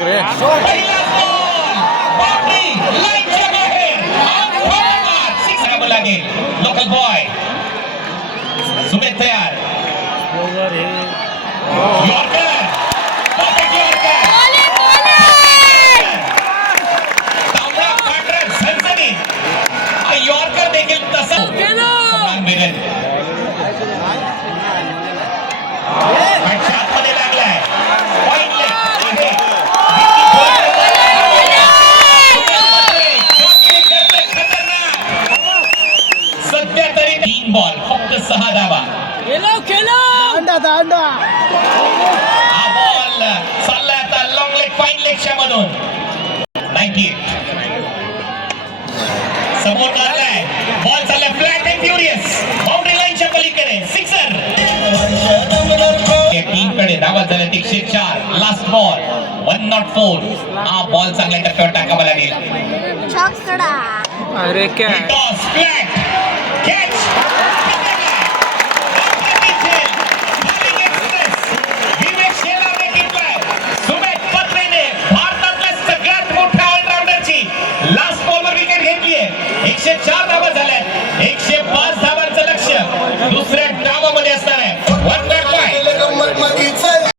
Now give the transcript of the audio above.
लाग रे. पहिला ball boundary लाईनच्या बाहेर. सिक्स करावं लागेल. लोकल बॉय सुमेध तयार. Yorker perfect yorker. तांबडा पांढरा झणझणीत यॉर्कर देखील तसा समान मिळेल. आतमध्ये लागलाय. पॉइंट लेग आहे. सध्या तरी 3 बॉल फक्त 6 धावा. हा बॉल चाललाय आता लॉंग लेग फाईन लेगच्या मधून. 98 समोर लागलाय. बॉल चाललाय फ्लॅट अँड फ्युरियस बाउंड्री लाईनच्या पलीकडे. सिक्सर. टीमकडे धावा झाल्या 104. Last ball 104. हा बॉल चांगल्या टप्प्यावर टाकावा लागेल. अरे क्या टॉस फ्लॅट कॅच. विवेक शेलारने टिपलाय. सुमेध पत्रेने भारतातल्या सगळ्यात मोठ्या ऑलराऊंडरची लास्ट बॉलवर विकेट घेतलीये. 104